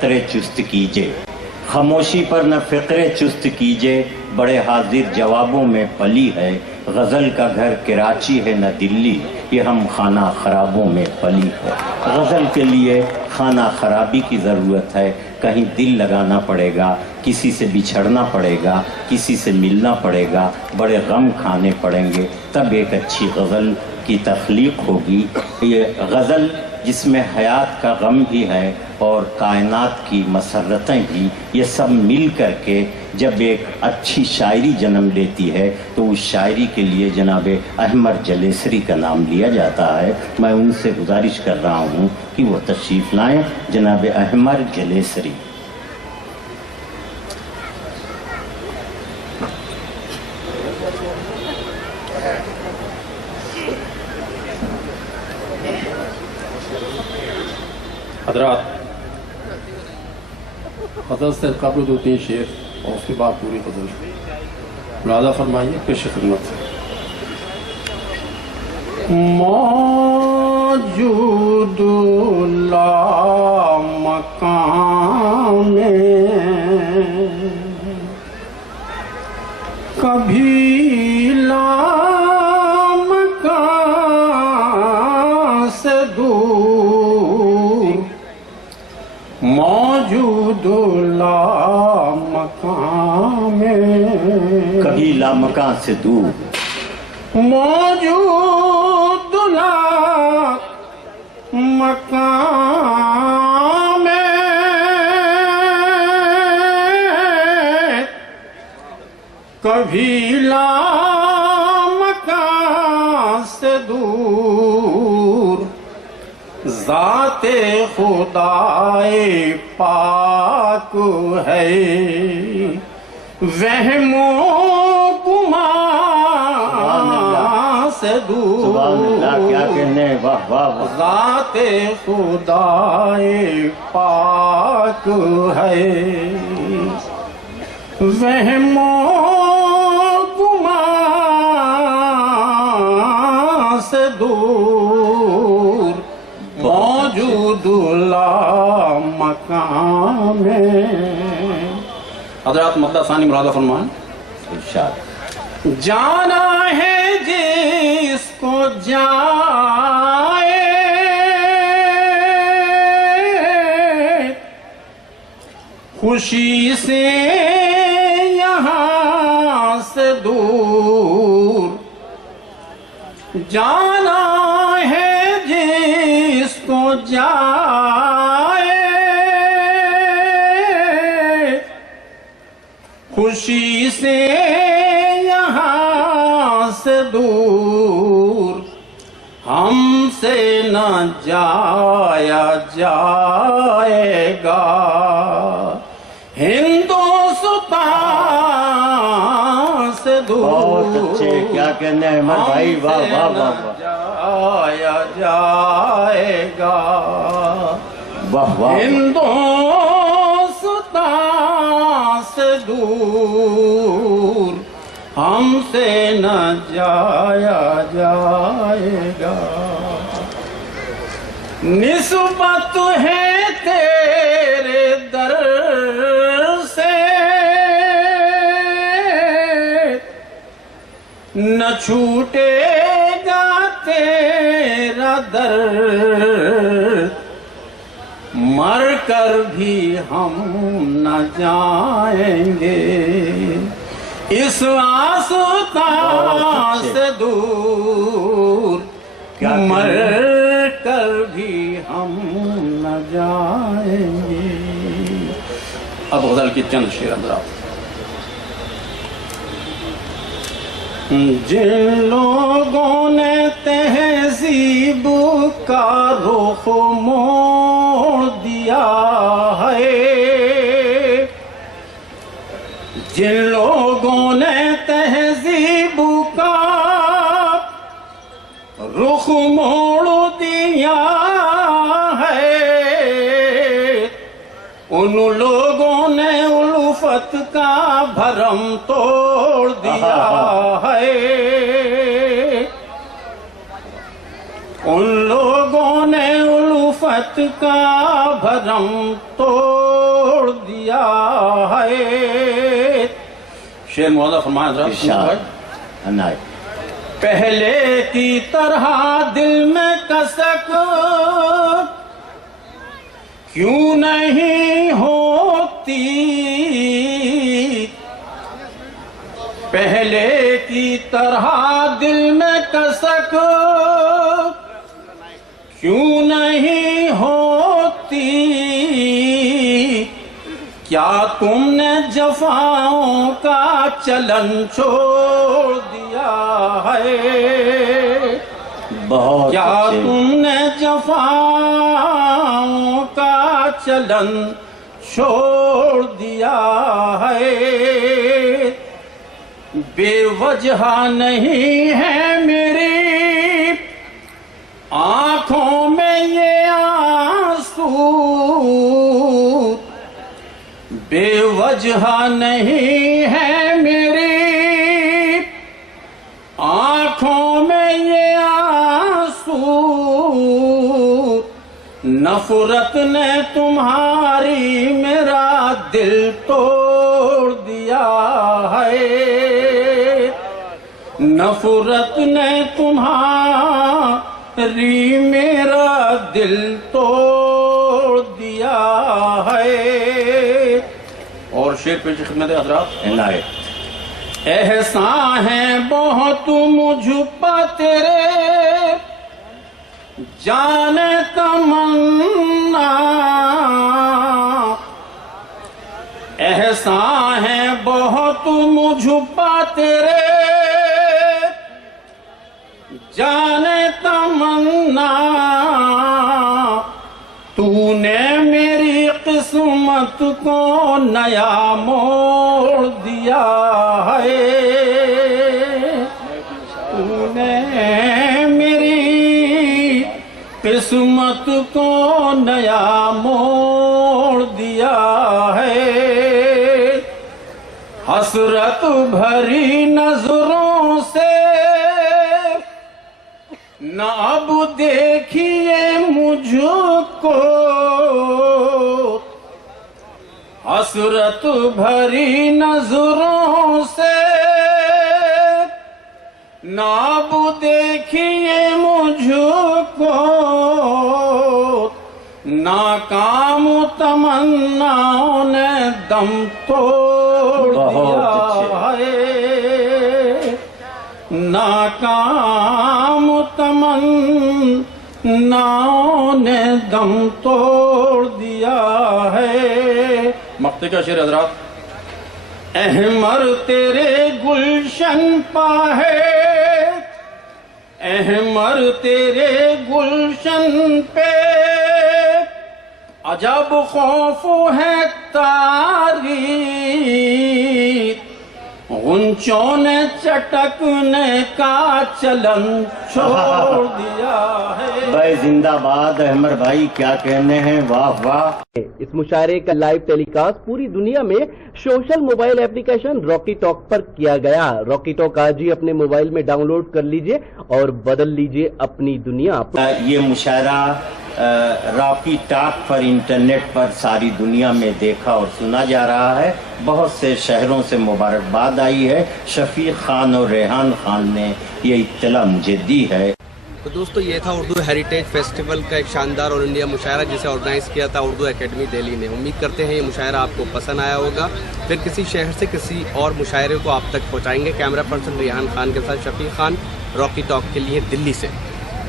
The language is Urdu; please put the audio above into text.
فکر چست کیجے خاموشی پر نہ فکر چست کیجے، بڑے حاضر جوابوں میں پلی ہے، غزل کا گھر کراچی ہے نہ دلی، یہ ہم خانہ خرابوں میں پلی ہے۔ غزل کے لیے خانہ خرابی کی ضرورت ہے، کہیں دل لگانا پڑے گا، کسی سے بچھڑنا پڑے گا، کسی سے ملنا پڑے گا، بڑے غم کھانے پڑیں گے، تب ایک اچھی غزل کی تخلیق ہوگی۔ یہ غزل جس میں حیات کا غم بھی ہے اور کائنات کی مسرتیں بھی، یہ سب مل کر کے جب ایک اچھی شاعری جنم لیتی ہے تو اس شاعری کے لیے جناب احمد جلیسری کا نام لیا جاتا ہے۔ میں ان سے گزارش کر رہا ہوں کہ وہ تشریف لائیں، جناب احمد جلیسری۔ حضرات، غزل سے قبل 2-3 شعر اور اس کے بعد پوری غزل ملاحظہ فرمائیے، پیش خدمت۔ موجود لا مقام میں کبھی لا مکان سے دور، موجود لا مقام میں کبھی لامکاں سے دور، موجود لا مقام میں کبھی لا مکان سے دور، ذات خدائے پاک ہے، وہم و گمان سے دور، سبحان اللہ، کیا کہنے، واہ واہ واہ۔ ذات خدائے پاک ہے، وہم و گمان سے دور، موجود لا مقام میں۔ حضرات مطلع ثانی ملاحظہ فرمائیں۔ ارشاد۔ جانا ہے جس کو جائے، خوشی سے یہاں سے دور، جانا ہے جس کو جائے، خوشی سے یہاں سے دور، ہم سے نہ جایا جائے گا، ہندوستان سے دور، بہت اچھے، کیا کہنے احمد بھائی، واہ واہ واہ واہ۔ جایا جائے گا، واہ واہ۔ ہندوستان سے دور، ہم سے نہ جایا جائے گا، نسبت ہے تیرے در سے، نہ چھوٹے گا تیرا در، مر کر بھی ہم نہ جائیں گے اس آستان سے دور، مر کر بھی ہم نہ جائیں گے۔ اب غزل کی چند شعر حضرات۔ جن لوگوں نے تہذیب کا رخ موڑ دیا ہے، جن لوگوں نے تہذیب کا رخ موڑ دیا ہے، ان لوگوں نے الفت کا بھرم توڑ دیا ہے، ان لوگوں نے محبت کا بھرم توڑ دیا ہے. شعر موضوع فرمائیں حضرات. ارشاد عنایت. پہلے کی طرح دل میں کسک کیوں نہیں ہوتی, پہلے کی طرح دل میں کسک کیوں نہیں ہوتی, کیا تم نے جفاؤں کا چلن چھوڑ دیا ہے, بہت کیا اچھے. تم نے جفاؤں کا چلن چھوڑ دیا ہے. بے وجہ نہیں ہے میری آنکھوں میں یہ آنسو, بے وجہ نہیں ہے میری آنکھوں میں یہ آنسو, نفرت نے تمہاری میرا دل توڑ دیا ہے, نفرت نے تمہاری میرا دل توڑ دیا ہے. اور شعر پیش خدمت حضرات. عنایت. احسان ہے بہت مجھ پر تیرے جانے تمنا, احسان ہے بہت مجھ پر تیرے جانے تمنا, تو نے میری قسمت کو نیا موڑ دیا ہے, تو نے میری قسمت کو نیا موڑ دیا ہے. حسرت بھری نظروں سے نہ اب دیکھیے مجھ کو, حسرت بھری نظروں سے نہ اب دیکھیے مجھ کو, ناکام تمناؤں نے دم توڑ دیا ہے, ناکام تمناؤں نے دم توڑ دیا ہے. مقطع کا شعر حضرات. احمر تیرے گلشن پا ہے, احمر تیرے گلشن پہ عجب خوف ہے تاریک, غنچوں نے چٹکنے کا چلن چھوڑ دیا ہے. بھائی زندہ باد احمد بھائی, کیا کہنے ہیں, واہ واہ. اس مشاعرے کا لائیو ٹیلی کاسٹ پوری دنیا میں سوشل موبائل اپلیکیشن راکی ٹاک پر کیا گیا. راکی ٹاک آج ہی اپنے موبائل میں ڈاؤن لوڈ کر لیجئے اور بدل لیجئے اپنی دنیا. یہ مشاعرہ راکی ٹاک پر انٹرنیٹ پر ساری دنیا میں دیکھا اور سنا جا رہا ہے. بہت سے شہروں سے مبارکباد آئی ہے. شفیق خان اور ریحان خان نے یہ اطلاع مجھے دی ہے. تو دوستو یہ تھا اردو ہیریٹیج فیسٹیول کا ایک شاندار اور انڈیا مشاعرہ جسے آرگنائز کیا تھا اردو اکیڈمی دہلی نے. امید کرتے ہیں یہ مشاعرہ آپ کو پسند آیا ہوگا. پھر کسی شہر سے کسی اور مشاعرے کو آپ تک پہنچائیں گے. کیمرہ پرسن ریحان خان کے ساتھ شفیق خان, راکی ٹاک کے لیے دلی سے.